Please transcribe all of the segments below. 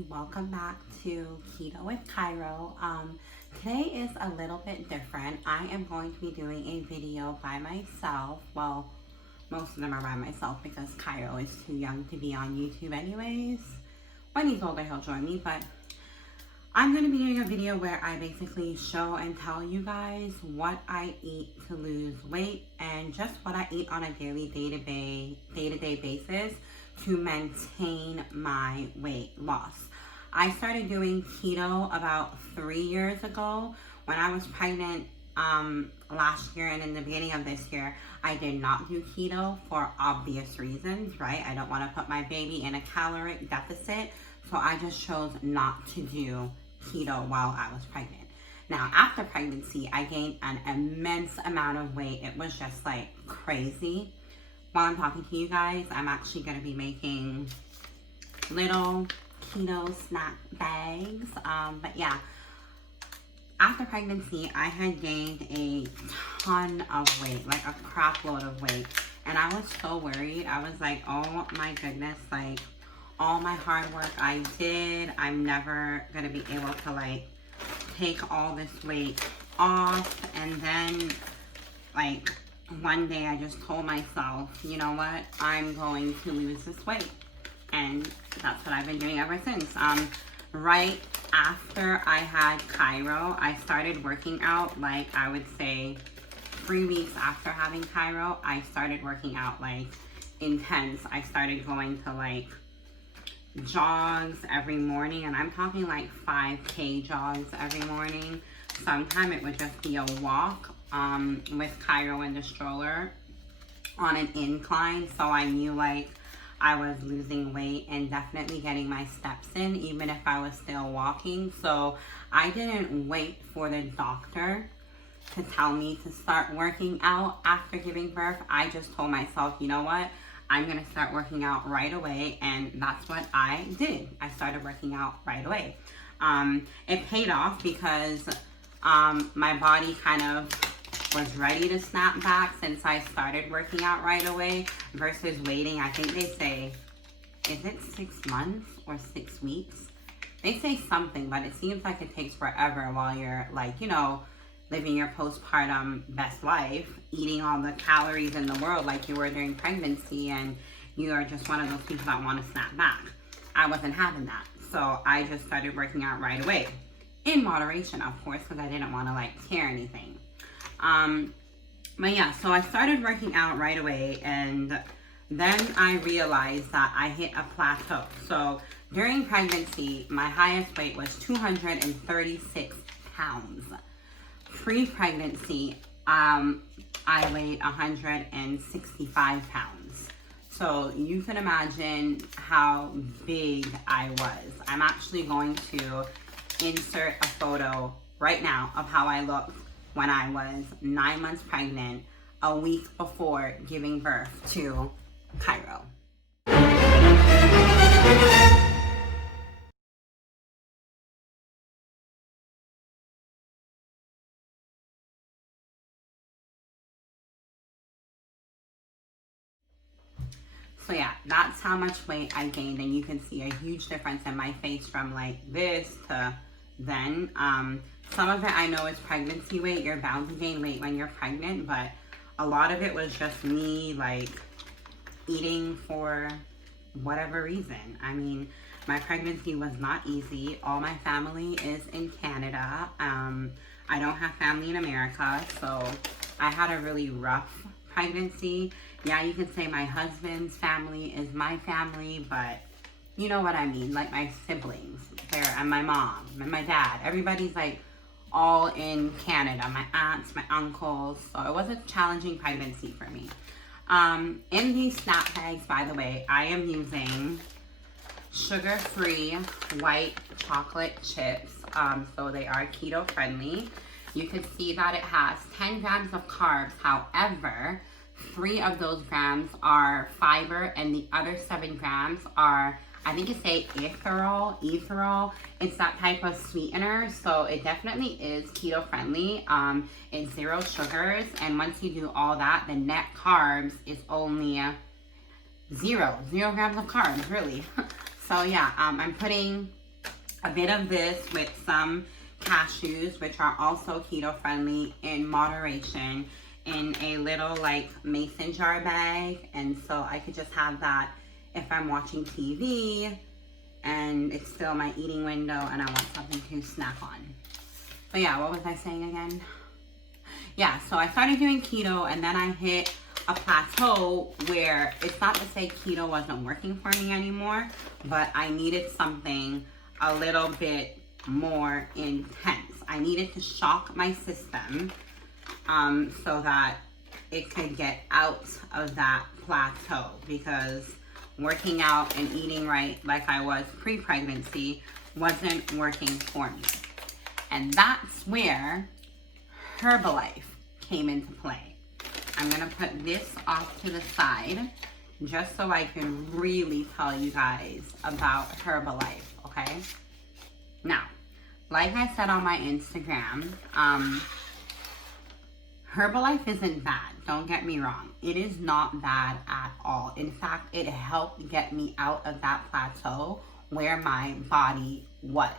everybody, welcome back to Keto with Cairo. Today is a little bit different. I am going to be doing a video by myself. Well, most of them are by myself because Cairo is too young to be on YouTube anyways. When he's older, he'll join me, but I'm going to be doing a video where I basically show and tell you guys what I eat to lose weight and just what I eat on a daily day-to-day basis to maintain my weight loss. I started doing keto about 3 years ago. When I was pregnant last year and in the beginning of this year, I did not do keto for obvious reasons, right? I don't want to put my baby in a caloric deficit, so I just chose not to do keto while I was pregnant. Now, after pregnancy, I gained an immense amount of weight. It was just like crazy. While I'm talking to you guys, I'm actually going to be making little keto snack bags. But yeah, after pregnancy, I had gained a ton of weight, like a crap load of weight. And I was so worried. I was like, oh my goodness, like all my hard work I did, I'm never going to be able to like take all this weight off. And then like one day I just told myself, you know what, I'm going to lose this weight. And that's what I've been doing ever since. Right after I had Cairo, I started working out. Like I would say 3 weeks after having Cairo, I started working out like intense. I started going to like jogs every morning, and I'm talking like 5K jogs every morning. Sometimes it would just be a walk with Cairo in the stroller on an incline, so I knew like I was losing weight and definitely getting my steps in even if I was still walking. So I didn't wait for the doctor to tell me to start working out after giving birth. I just told myself, you know what, I'm gonna start working out right away, and that's what I did. I started working out right away. It paid off because my body kind of was ready to snap back since I started working out right away versus waiting. I think they say, is it 6 months or 6 weeks? They say something, but it seems like it takes forever while you're like, you know, living your postpartum best life, eating all the calories in the world like you were during pregnancy, and you are just one of those people that want to snap back. I wasn't having that. So I just started working out right away. In moderation, of course, because I didn't want to like tear anything. But yeah, so I started working out right away, and then I realized that I hit a plateau. So during pregnancy, my highest weight was 236 pounds. Pre-pregnancy, I weighed 165 pounds. So you can imagine how big I was. I'm actually going to insert a photo right now of how I looked when I was 9 months pregnant, a week before giving birth to Cairo. So yeah, that's how much weight I gained, and you can see a huge difference in my face from like this to then. Some of it I know is pregnancy weight. You're bound to gain weight when you're pregnant, but a lot of it was just me like eating for whatever reason. I mean, my pregnancy was not easy. All my family is in Canada. I don't have family in America, so I had a really rough pregnancy. Yeah, you can say my husband's family is my family, but you know what I mean, like my siblings there, and my mom and my dad, everybody's like all in Canada, my aunts, my uncles, so it was a challenging pregnancy for me. In these snap bags, by the way, I am using sugar-free white chocolate chips, so they are keto friendly. You can see that it has 10 grams of carbs. However, 3 of those grams are fiber, and the other 7 grams are, I think it's ethyl. It's that type of sweetener, so it definitely is keto friendly. It's 0 sugars, and once you do all that, the net carbs is only 0 grams of carbs, really. So yeah, I'm putting a bit of this with some cashews, which are also keto friendly in moderation, in a little like mason jar bag. And so I could just have that if I'm watching TV and it's still my eating window and I want something to snack on. But yeah, what was I saying again? Yeah, so I started doing keto and then I hit a plateau where it's not to say keto wasn't working for me anymore, but I needed something a little bit more intense. I needed to shock my system so that it could get out of that plateau, because working out and eating right like I was pre-pregnancy wasn't working for me. And that's where Herbalife came into play. I'm gonna put this off to the side just so I can really tell you guys about Herbalife, okay? Now, like I said on my Instagram, Herbalife isn't bad, don't get me wrong. It is not bad at all. In fact, it helped get me out of that plateau where my body was.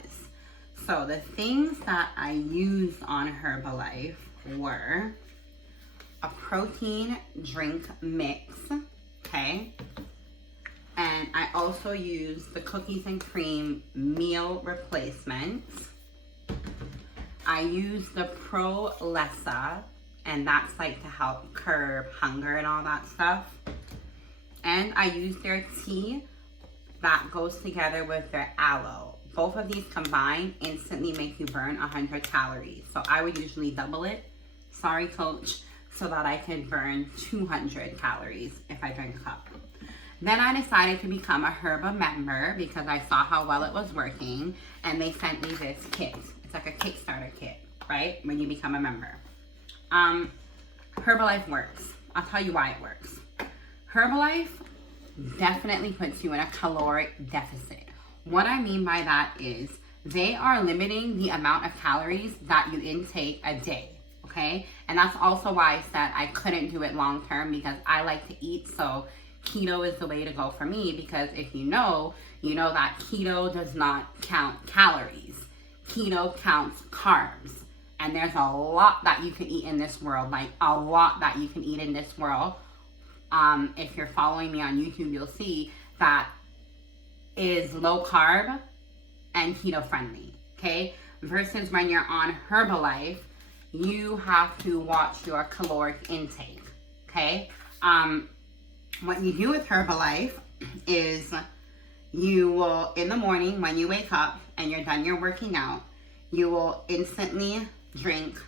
So the things that I used on Herbalife were a protein drink mix, okay? And I also used the cookies and cream meal replacements. I used the Pro Lessa, and that's like to help curb hunger and all that stuff. And I used their tea that goes together with their aloe. Both of these combined instantly make you burn 100 calories. So I would usually double it, sorry coach, so that I could burn 200 calories if I drink a cup. Then I decided to become a Herba member because I saw how well it was working, and they sent me this kit. It's like a Kickstarter kit, right? When you become a member. Herbalife works. I'll tell you why it works. Herbalife definitely puts you in a caloric deficit. What I mean by that is they are limiting the amount of calories that you intake a day, okay? And that's also why I said I couldn't do it long term, because I like to eat, so keto is the way to go for me. Because if you know that keto does not count calories. Keto counts carbs. And there's a lot that you can eat in this world, like a lot that you can eat in this world. If you're following me on YouTube, you'll see that is low carb and keto friendly, okay? Versus when you're on Herbalife, you have to watch your caloric intake, okay? What you do with Herbalife is you will, in the morning when you wake up and you're done your working out, you will instantly drink,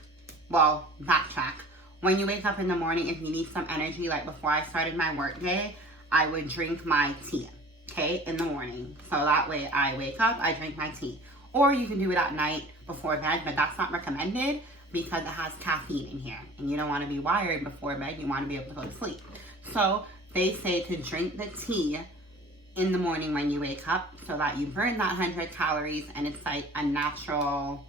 well, backtrack. When you wake up in the morning, if you need some energy, like before I started my work day, I would drink my tea, okay, in the morning. So that way I wake up, I drink my tea. Or you can do it at night before bed, but that's not recommended because it has caffeine in here. And you don't want to be wired before bed, you want to be able to go to sleep. So they say to drink the tea in the morning when you wake up so that you burn that 100 calories, and it's like a natural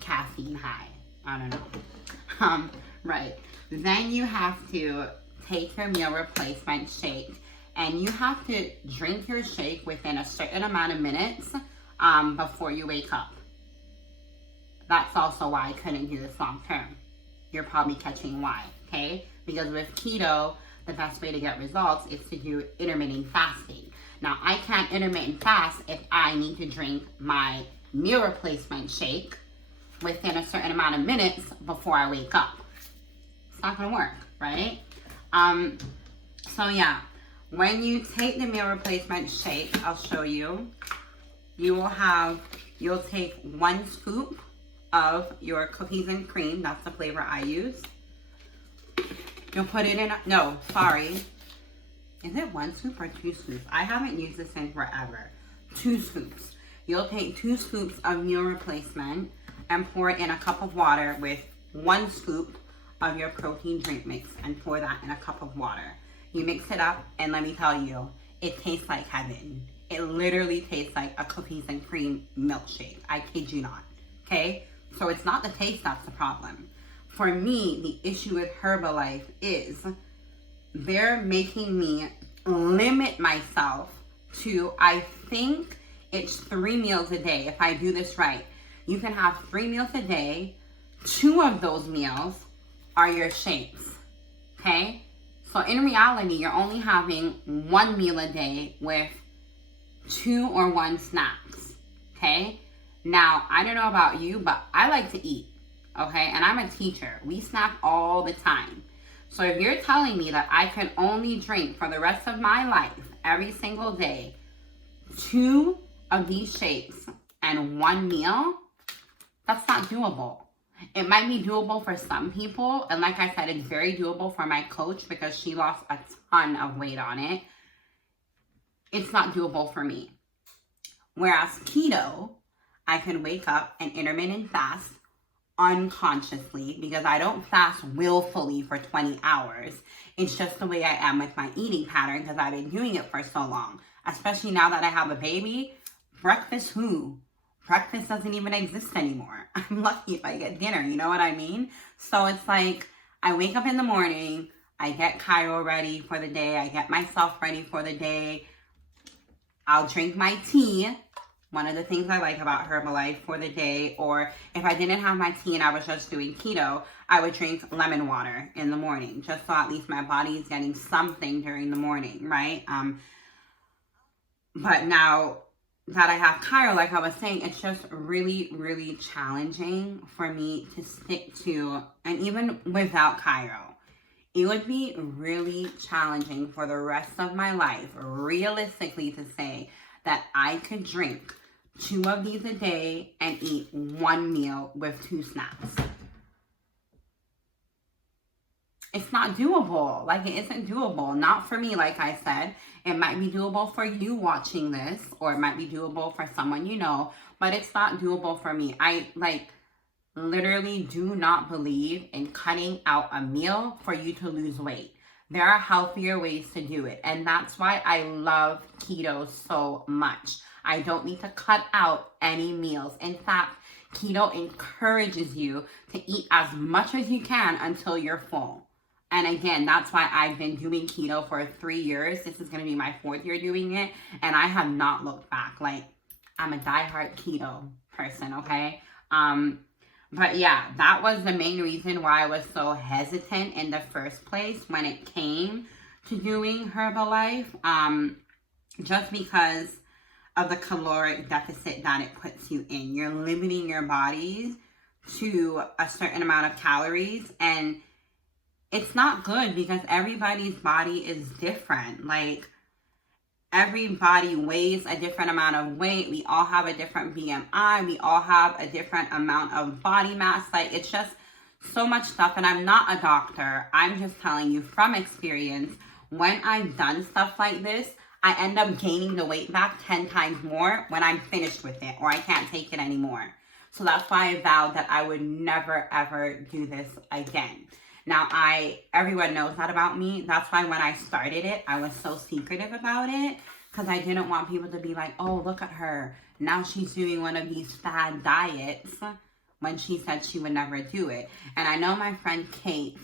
caffeine high. I don't know. Right. Then you have to take your meal replacement shake, and you have to drink your shake within a certain amount of minutes before you wake up. That's also why I couldn't do this long term. You're probably catching why, okay? Because with keto, the best way to get results is to do intermittent fasting. Now, I can't intermittent fast if I need to drink my meal replacement shake within a certain amount of minutes before I wake up. It's not gonna work, right? So yeah, when you take the meal replacement shake, I'll show you, you'll take 1 scoop of your cookies and cream, that's the flavor I use. You'll put it in, no, sorry. Is it 1 scoop or 2 scoops? I haven't used this in forever. 2 scoops. You'll take 2 scoops of meal replacement and pour it in a cup of water with 1 scoop of your protein drink mix, and pour that in a cup of water. You mix it up, and let me tell you, it tastes like heaven. It literally tastes like a cookies and cream milkshake. I kid you not, okay? So it's not the taste that's the problem. For me, the issue with Herbalife is they're making me limit myself to, I think it's 3 meals a day. If I do this right, you can have 3 meals a day. 2 of those meals are your shakes, okay? So in reality, you're only having 1 meal a day with 2 or 1 snacks, okay? Now, I don't know about you, but I like to eat, okay? And I'm a teacher. We snack all the time. So if you're telling me that I can only drink for the rest of my life, every single day, 2 of these shakes and 1 meal, that's not doable. It might be doable for some people. And like I said, it's very doable for my coach because she lost a ton of weight on it. It's not doable for me. Whereas keto, I can wake up and intermittent fast unconsciously because I don't fast willfully for 20 hours. It's just the way I am with my eating pattern because I've been doing it for so long. Especially now that I have a baby, breakfast who? Breakfast doesn't even exist anymore. I'm lucky if I get dinner, you know what I mean? So it's like, I wake up in the morning, I get Cairo ready for the day, I get myself ready for the day, I'll drink my tea, one of the things I like about Herbalife for the day, or if I didn't have my tea and I was just doing keto, I would drink lemon water in the morning, just so at least my body is getting something during the morning, right? But now that I have Cairo, like I was saying, it's just really, really challenging for me to stick to, and even without Cairo, it would be really challenging for the rest of my life, realistically, to say that I could drink 2 of these a day and eat 1 meal with 2 snacks. It's not doable. Like, it isn't doable. Not for me, like I said. It might be doable for you watching this, or it might be doable for someone you know, but it's not doable for me. I, literally do not believe in cutting out a meal for you to lose weight. There are healthier ways to do it, and that's why I love keto so much. I don't need to cut out any meals. In fact, keto encourages you to eat as much as you can until you're full. And again, that's why I've been doing keto for 3 years. This is going to be my 4th year doing it. And I have not looked back. Like, I'm a diehard keto person, okay? But yeah, that was the main reason why I was so hesitant in the first place when it came to doing Herbalife. Just because of the caloric deficit that it puts you in. You're limiting your body to a certain amount of calories, and it's not good because everybody's body is different. Like, everybody weighs a different amount of weight. We all have a different BMI. We all have a different amount of body mass. Like, it's just so much stuff. And I'm not a doctor. I'm just telling you from experience, when I've done stuff like this, I end up gaining the weight back 10 times more when I'm finished with it, or I can't take it anymore. So that's why I vowed that I would never, ever do this again. Now, everyone knows that about me. That's why when I started it, I was so secretive about it, because I didn't want people to be like, oh, look at her. Now she's doing one of these fad diets, when she said she would never do it. And I know my friend Kate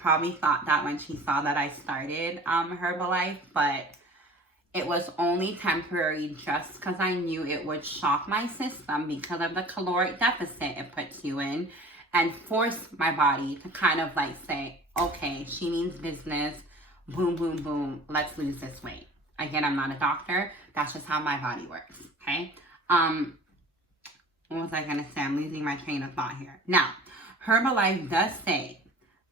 probably thought that when she saw that I started Herbalife, but it was only temporary just because I knew it would shock my system because of the caloric deficit it puts you in, and force my body to kind of like say, okay, she means business, boom, boom, boom, let's lose this weight. Again, I'm not a doctor. That's just how my body works, okay? What was I gonna say? I'm losing my train of thought here. Now, Herbalife does say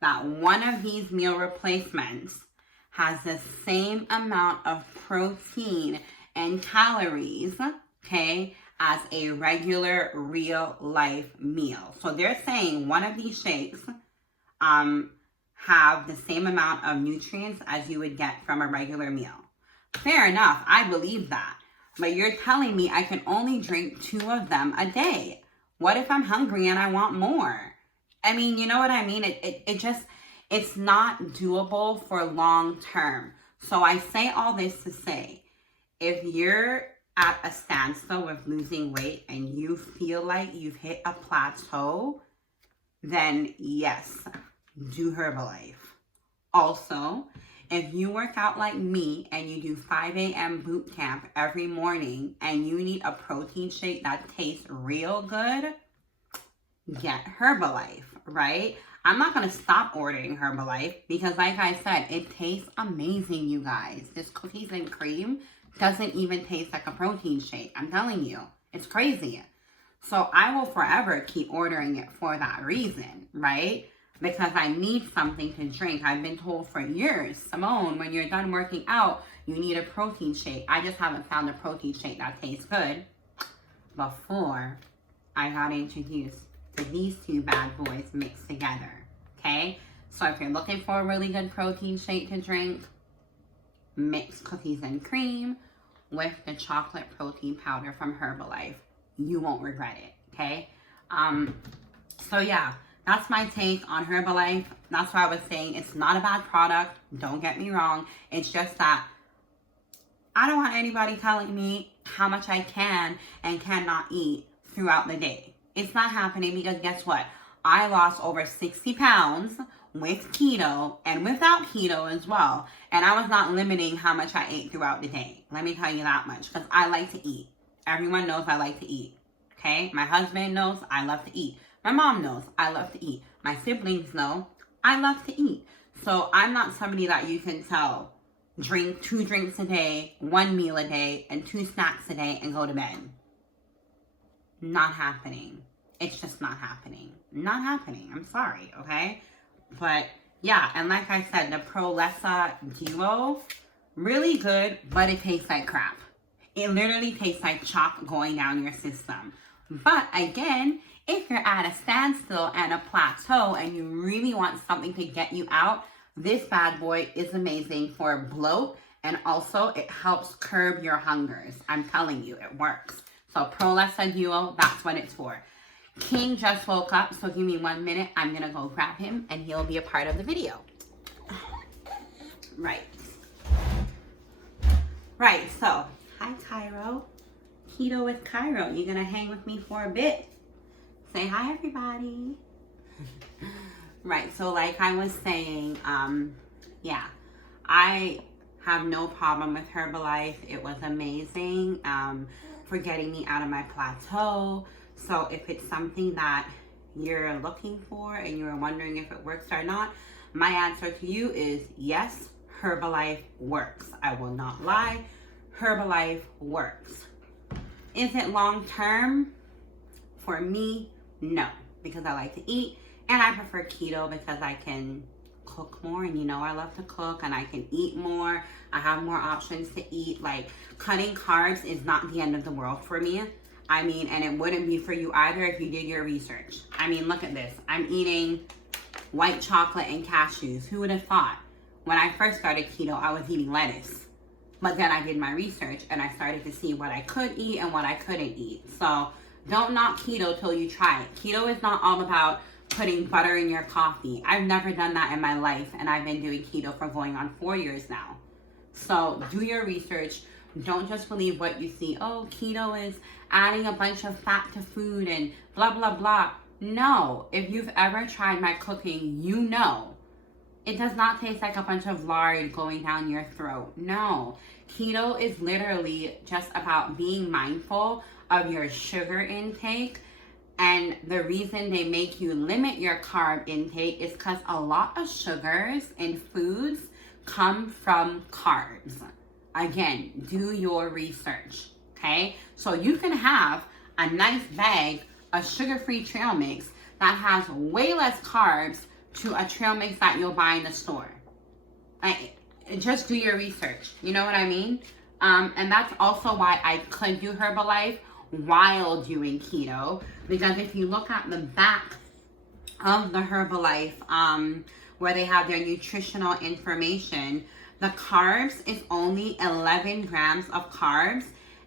that one of these meal replacements has the same amount of protein and calories, okay, as a regular real life meal. So they're saying one of these shakes have the same amount of nutrients as you would get from a regular meal. Fair enough, I believe that. But you're telling me I can only drink 2 of them a day. What if I'm hungry and I want more? I mean, you know what I mean? It's not doable for long term. So I say all this to say, if you're at a standstill with losing weight and you feel like you've hit a plateau, then yes, do Herbalife. Also, If you work out like me and you do 5 a.m. boot camp every morning and you need a protein shake that tastes real good, get Herbalife, right? I'm not going to stop ordering Herbalife because, like I said, it tastes amazing, you guys. This cookies and cream doesn't even taste like a protein shake. I'm telling you, it's crazy. So I will forever keep ordering it for that reason, right? Because I need something to drink. I've been told for years, Simone, when you're done working out, you need a protein shake. I just haven't found a protein shake that tastes good before I got introduced to these two bad boys mixed together, okay? So if you're looking for a really good protein shake to drink, mix cookies and cream with the chocolate protein powder from Herbalife. You won't regret it, okay? So yeah, that's my take on Herbalife. That's why I was saying it's not a bad product. Don't get me wrong. It's just that I don't want anybody telling me how much I can and cannot eat throughout the day. It's not happening because guess what? I lost over 60 pounds with keto and without keto as well. And I was not limiting how much I ate throughout the day. Let me tell you that much because I like to eat. Everyone knows I like to eat. Okay? My husband knows I love to eat. My mom knows I love to eat. My siblings know I love to eat. So I'm not somebody that you can tell drink 2 drinks a day, 1 meal a day, and 2 snacks a day and go to bed. Not happening. It's just not happening. Not happening. I'm sorry, okay? But yeah, and like I said, the Prolesa Duo, really good, but it tastes like crap. It literally tastes like chalk going down your system. But again, if you're at a standstill and a plateau and you really want something to get you out, this bad boy is amazing for bloat, and also it helps curb your hungers. I'm telling you, it works. So Prolesa Duo, that's what it's for. King just woke up, so give me 1 minute. I'm gonna go grab him and he'll be a part of the video. Right, so hi Cairo. Keto with Cairo. You gonna hang with me for a bit? Say hi everybody. Right, so like I was saying, yeah, I have no problem with Herbalife. It was amazing for getting me out of my plateau. So if it's something that you're looking for and you're wondering if it works or not, my answer to you is yes, Herbalife works. I will not lie, Herbalife works. Is it long term? For me, no, because I like to eat and I prefer keto because I can cook more, and you know I love to cook, and I can eat more. I have more options to eat. Like, cutting carbs is not the end of the world for me. I mean, and it wouldn't be for you either if you did your research. I mean, look at this. I'm eating white chocolate and cashews. Who would have thought? When I first started keto, I was eating lettuce. But then I did my research and I started to see what I could eat and what I couldn't eat. So don't knock keto till you try it. Keto is not all about putting butter in your coffee. I've never done that in my life, and I've been doing keto for going on 4 years now. So do your research. Don't just believe what you see. Oh, keto is adding a bunch of fat to food and blah, blah, blah. No, if you've ever tried my cooking, you know. It does not taste like a bunch of lard going down your throat. No, keto is literally just about being mindful of your sugar intake. And the reason they make you limit your carb intake is because a lot of sugars in foods come from carbs. Again, do your research, okay? So you can have a nice bag of sugar-free trail mix that has way less carbs to a trail mix that you'll buy in the store. Just do your research, you know what I mean? And that's also why I could do Herbalife while doing keto, because if you look at the back of the Herbalife, where they have their nutritional information, the carbs is only 11 grams of carbs,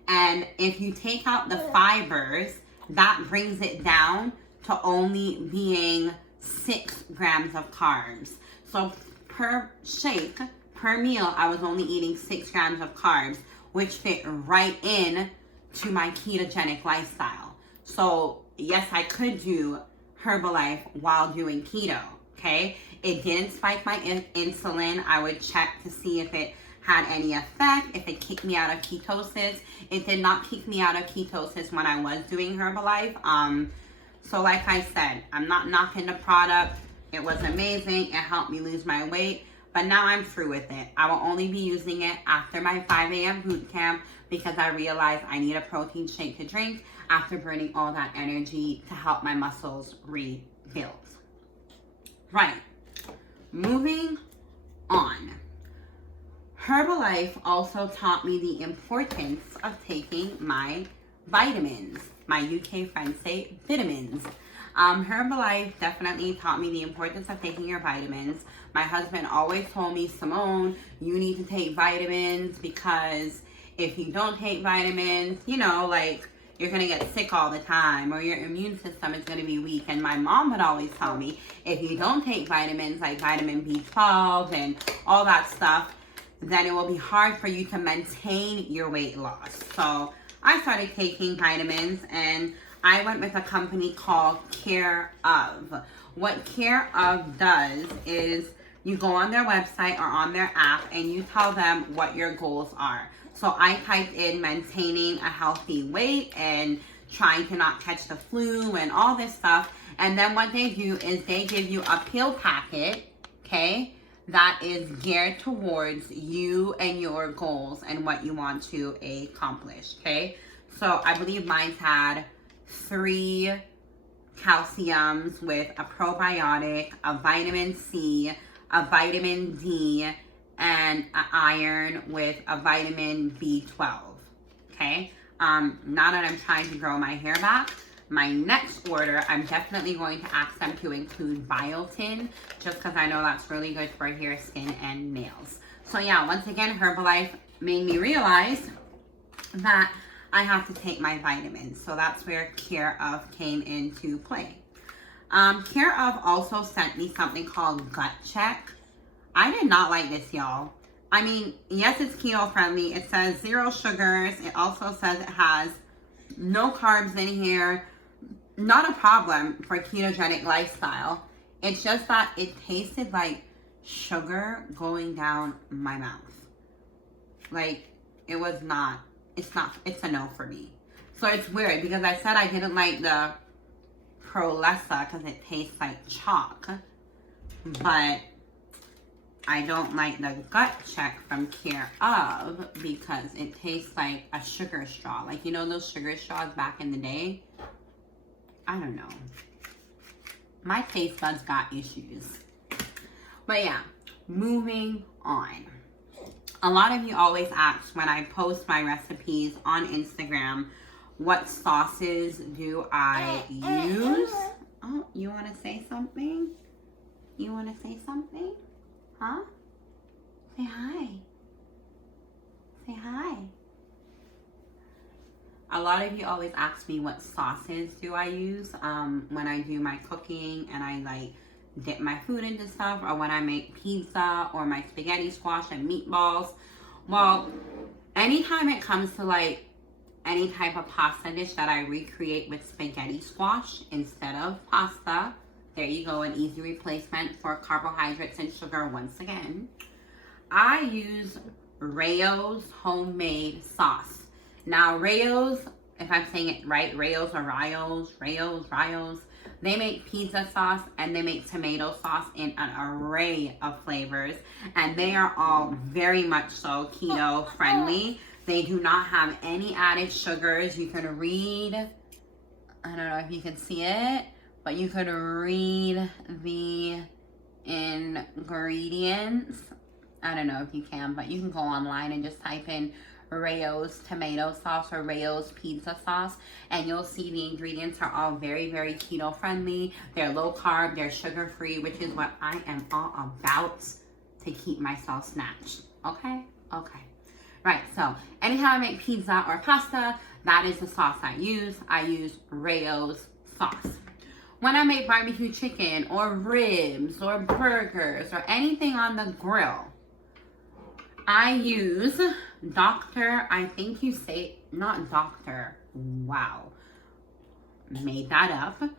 and if you take out the fibers, that brings it down to only being 6 grams of carbs. So per shake, per meal, I was only eating 6 grams of carbs, which fit right in to my ketogenic lifestyle. So yes, I could do Herbalife while doing keto, okay? It didn't spike my insulin. I would check to see if it had any effect, if it kicked me out of ketosis. It did not kick me out of ketosis when I was doing Herbalife. So like I said, I'm not knocking the product. It was amazing. It helped me lose my weight. But now I'm through with it. I will only be using it after my 5 a.m. boot camp because I realized I need a protein shake to drink after burning all that energy to help my muscles rebuild. Right. Moving on. Herbalife also taught me the importance of taking my vitamins. My UK friends say vitamins. Herbalife definitely taught me the importance of taking your vitamins. My husband always told me, Simone, you need to take vitamins because if you don't take vitamins, you know, like you're going to get sick all the time or your immune system is going to be weak. And my mom would always tell me, if you don't take vitamins like vitamin B12 and all that stuff, then it will be hard for you to maintain your weight loss. So I started taking vitamins and I went with a company called Care of. What Care of does is you go on their website or on their app and you tell them what your goals are. So I typed in maintaining a healthy weight and trying to not catch the flu and all this stuff. And then what they do is they give you a pill packet, okay, that is geared towards you and your goals and what you want to accomplish, okay? So I believe mine had 3 calciums with a probiotic, a vitamin C, a vitamin D, and an iron with a vitamin B12, okay? Now that I'm trying to grow my hair back, my next order, I'm definitely going to ask them to include biotin, just because I know that's really good for hair, skin, and nails. So yeah, once again, Herbalife made me realize that I have to take my vitamins. So that's where Care of came into play. Care of also sent me something called Gut Check. I did not like this, y'all. I mean, yes, it's keto friendly. It says 0 sugars. It also says it has no carbs in here. Not a problem for a ketogenic lifestyle. It's just that it tasted like sugar going down my mouth. Like, it was not, it's a no for me. So it's weird because I said I didn't like the Prolesa because it tastes like chalk. But I don't like the Gut Check from Care of because it tastes like a sugar straw. Like, you know those sugar straws back in the day? I don't know. My taste buds got issues. But yeah, moving on. A lot of you always ask when I post my recipes on Instagram, what sauces do I use? Oh, you want to say something? You want to say something? Huh? Say hi. Say hi. A lot of you always ask me what sauces do I use when I do my cooking and I like dip my food into stuff, or when I make pizza or my spaghetti squash and meatballs. Well, anytime it comes to like any type of pasta dish that I recreate with spaghetti squash instead of pasta, there you go, an easy replacement for carbohydrates and sugar once again. I use Rao's homemade sauce. Now, Rao's, if I'm saying it right, Rao's, they make pizza sauce and they make tomato sauce in an array of flavors. And they are all very much so keto friendly. They do not have any added sugars. You can read, I don't know if you can see it, but you could read the ingredients. I don't know if you can, but you can go online and just type in Rao's tomato sauce or Rao's pizza sauce, and you'll see the ingredients are all very, very keto friendly. They're low carb, they're sugar free, which is what I am all about to keep myself snatched. Okay? Okay. Right, so anytime I make pizza or pasta, that is the sauce I use. I use Rao's sauce. When I make barbecue chicken or ribs or burgers or anything on the grill, I use Dr. I think you say, not Dr. Wow. Made that up.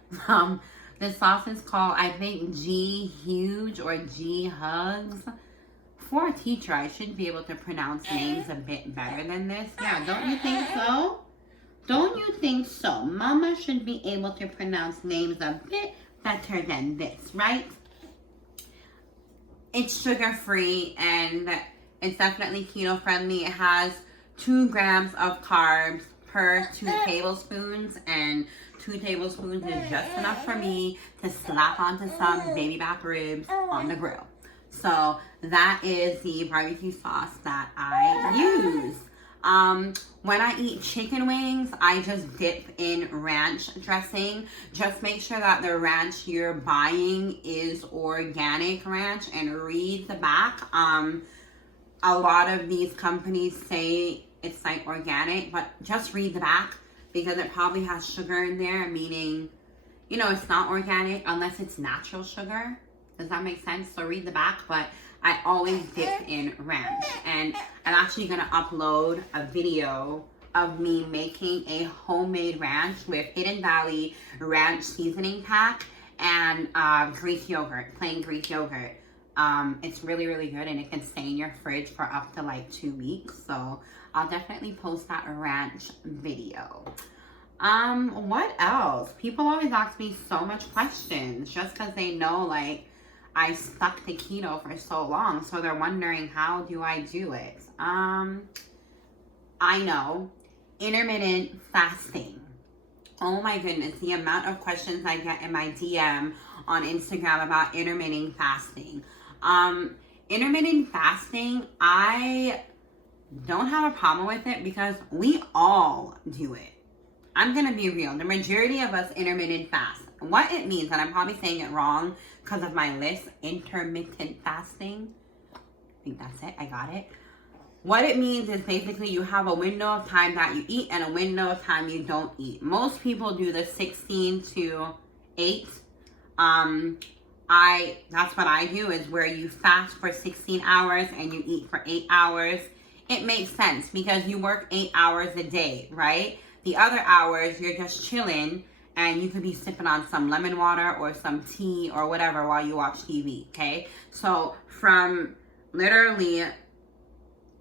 This sauce is called, I think, G Huge or G Hugs. For a teacher, I should be able to pronounce names a bit better than this. Yeah, don't you think so? Don't you think so? Mama should be able to pronounce names a bit better than this, right? It's sugar-free and it's definitely keto-friendly. It has 2 grams of carbs per 2 tablespoons, and 2 tablespoons is just enough for me to slap onto some baby back ribs on the grill. So that is the barbecue sauce that I use. When I eat chicken wings, I just dip in ranch dressing. Just make sure that the ranch you're buying is organic ranch and read the back. A lot of these companies say it's like organic, but just read the back because it probably has sugar in there, meaning, you know, it's not organic unless it's natural sugar. Does that make sense? So read the back, but I always dip in ranch. And I'm actually gonna upload a video of me making a homemade ranch with Hidden Valley ranch seasoning pack and Greek yogurt, plain Greek yogurt. It's really, really good, and it can stay in your fridge for up to like 2 weeks. So I'll definitely post that ranch video. What else? People always ask me so much questions just because they know like I stuck to keto for so long. So they're wondering, how do I do it? I know. Intermittent fasting. Oh my goodness, the amount of questions I get in my DM on Instagram about intermittent fasting. Intermittent fasting, I don't have a problem with it because we all do it. I'm gonna be real. The majority of us intermittent fast. What it means, and I'm probably saying it wrong because of my list, intermittent fasting. I think that's it. I got it. What it means is basically you have a window of time that you eat and a window of time you don't eat. Most people do the 16 to 8. That's what I do, is where you fast for 16 hours and you eat for 8 hours. It makes sense because you work 8 hours a day, right? The other hours you're just chilling and you could be sipping on some lemon water or some tea or whatever while you watch TV, okay? So from literally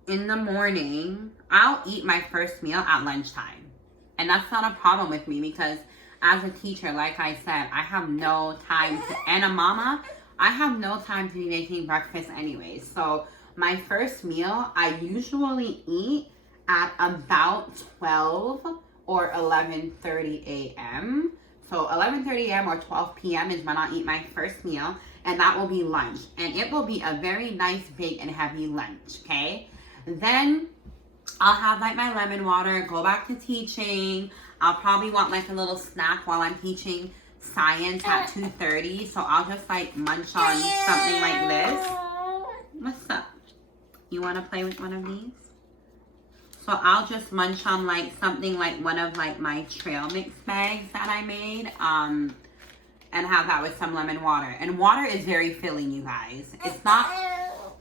in the morning, I'll eat my first meal at lunchtime. And that's not a problem with me because as a teacher, like I said, I have no time to, and a mama, I have no time to be making breakfast anyways. So my first meal, I usually eat at about 12 or 11:30 a.m. So 11:30 a.m. or 12 p.m. is when I eat my first meal, and that will be lunch. And it will be a very nice, big, and heavy lunch, okay? Then I'll have like my lemon water, go back to teaching. I'll probably want like a little snack while I'm teaching science at 2:30. So I'll just like munch on something like this. What's up? You want to play with one of these? So I'll just munch on like something like one of like my trail mix bags that I made. And have that with some lemon water. And water is very filling, you guys. It's not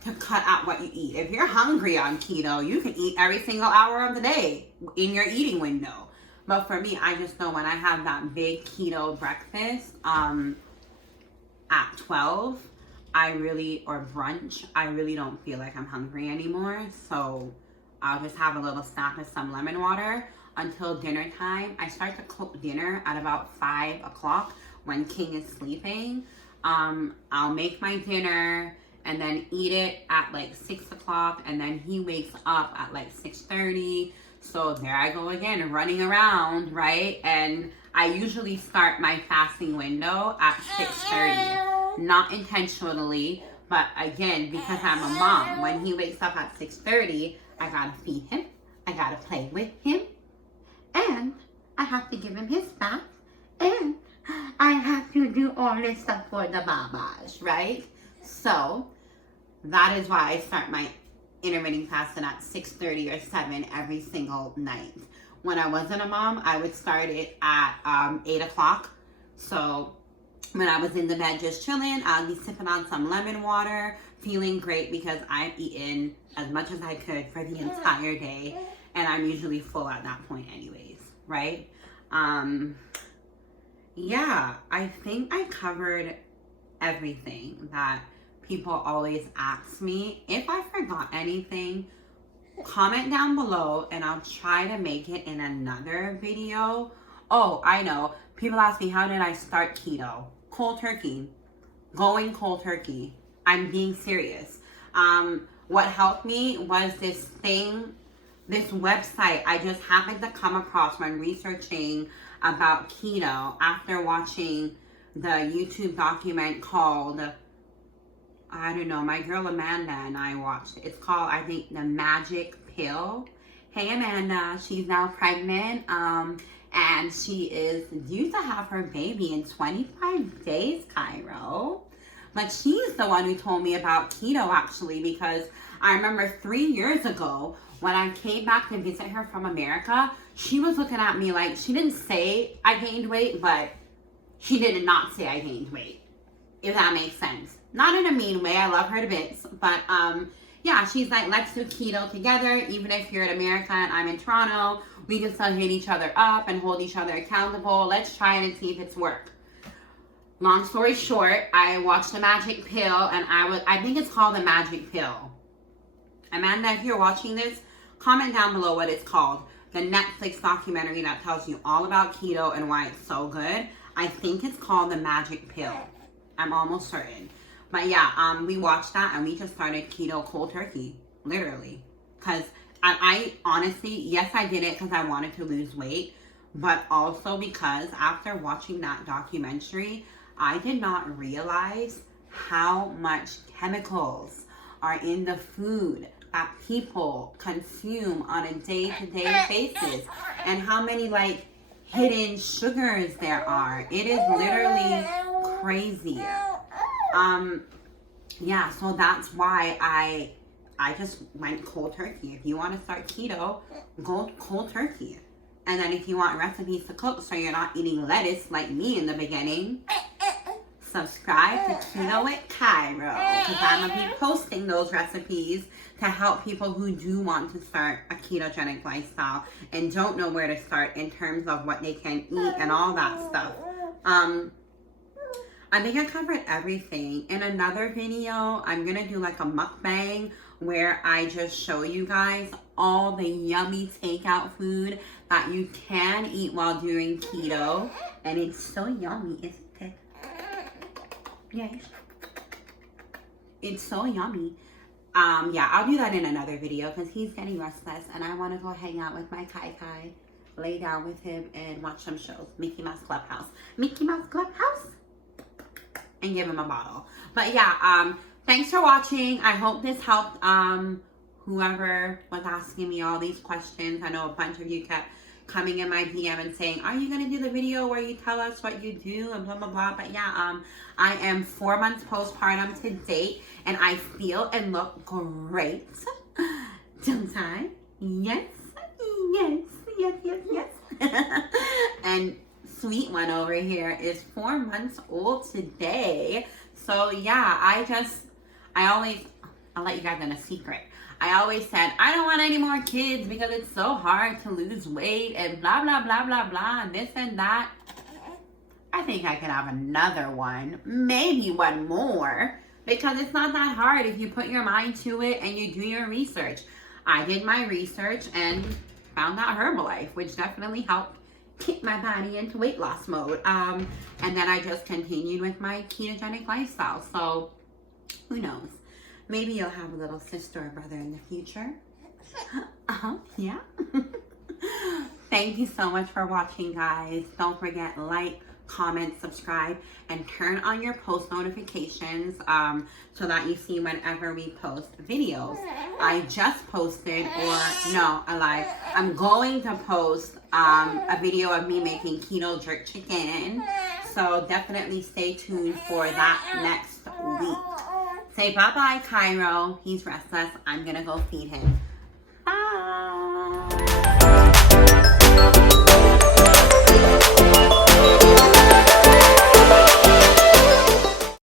to cut out what you eat. If you're hungry on keto, you can eat every single hour of the day in your eating window. But for me, I just know when I have that big keto breakfast at 12, or brunch, I really don't feel like I'm hungry anymore. So I'll just have a little snack with some lemon water until dinner time. I start to cook dinner at about 5 o'clock when King is sleeping. I'll make my dinner and then eat it at like 6 o'clock, and then he wakes up at like 6:30. So there I go again, running around, right? And I usually start my fasting window at 6:30. Not intentionally, but again, because I'm a mom, when he wakes up at 6:30, I gotta feed him, I gotta play with him, and I have to give him his bath, and I have to do all this stuff for the babas, right? So that is why I start my intermittent fasting at 6:30 or 7 every single night. When I wasn't a mom, I would start it at 8 o'clock. So when I was in the bed just chilling, I'd be sipping on some lemon water, feeling great because I've eaten as much as I could for the entire day, and I'm usually full at that point anyways, right? yeah, I think I covered everything that people always ask me. If I forgot anything, comment down below and I'll try to make it in another video. Oh, I know. People ask me, how did I start keto? Cold turkey. Going cold turkey. I'm being serious. What helped me was this website I just happened to come across when researching about keto after watching the YouTube document called, I don't know, my girl Amanda and I watched it. It's called, I think, The Magic Pill. Hey Amanda, she's now pregnant, and she is due to have her baby in 25 days, Cairo. But she's the one who told me about keto, actually, because I remember 3 years ago when I came back to visit her from America, she was looking at me like, she didn't say I gained weight, but she did not say I gained weight, if that makes sense. Not in a mean way, I love her to bits, but yeah, she's like, let's do keto together, even if you're in America and I'm in Toronto, we can still hit each other up and hold each other accountable. Let's try it and see if it's work. Long story short, I watched The Magic Pill, and I think it's called The Magic Pill. Amanda, if you're watching this, comment down below what it's called. The Netflix documentary that tells you all about keto and why it's so good. I think it's called The Magic Pill. I'm almost certain. But yeah, we watched that and we just started keto cold turkey, literally. Because I honestly, yes, I did it because I wanted to lose weight, but also because after watching that documentary, I did not realize how much chemicals are in the food that people consume on a day-to-day basis, and how many like hidden sugars there are. It is literally crazy. Yeah, so that's why I just went cold turkey. If you want to start keto, go cold turkey. And then if you want recipes to cook so you're not eating lettuce like me in the beginning, subscribe to Keto with Cairo, because I'm going to be posting those recipes to help people who do want to start a ketogenic lifestyle and don't know where to start in terms of what they can eat and all that stuff. I think I covered everything. In another video, I'm going to do like a mukbang where I just show you guys all the yummy takeout food that you can eat while doing keto. And it's so yummy, isn't it? Yes. It's so yummy. Yeah, I'll do that in another video because he's getting restless and I want to go hang out with my Kai Kai, lay down with him and watch some shows. Mickey Mouse Clubhouse. Mickey Mouse Clubhouse. And give him a bottle. But yeah, thanks for watching. I hope this helped whoever was asking me all these questions. I know a bunch of you kept coming in my DM and saying, are you going to do the video where you tell us what you do and blah, blah, blah. But yeah, I am 4 months postpartum to date and I feel and look great. Don't I? Yes, yes, yes, yes, yes. And sweet one over here is 4 months old today. So yeah, I'll let you guys in a secret. I always said, I don't want any more kids because it's so hard to lose weight and blah, blah, blah, blah, blah, and this and that. I think I could have another one, maybe one more, because it's not that hard if you put your mind to it and you do your research. I did my research and found out Herbalife, which definitely helped kick my body into weight loss mode. And then I just continued with my ketogenic lifestyle. So who knows? Maybe you'll have a little sister or brother in the future. Yeah. Thank you so much for watching, guys. Don't forget, like, comment, subscribe, and turn on your post notifications so that you see whenever we post videos. I just posted, I'm going to post a video of me making keto jerk chicken. So definitely stay tuned for that next week. Say bye-bye, Cairo. He's restless. I'm going to go feed him.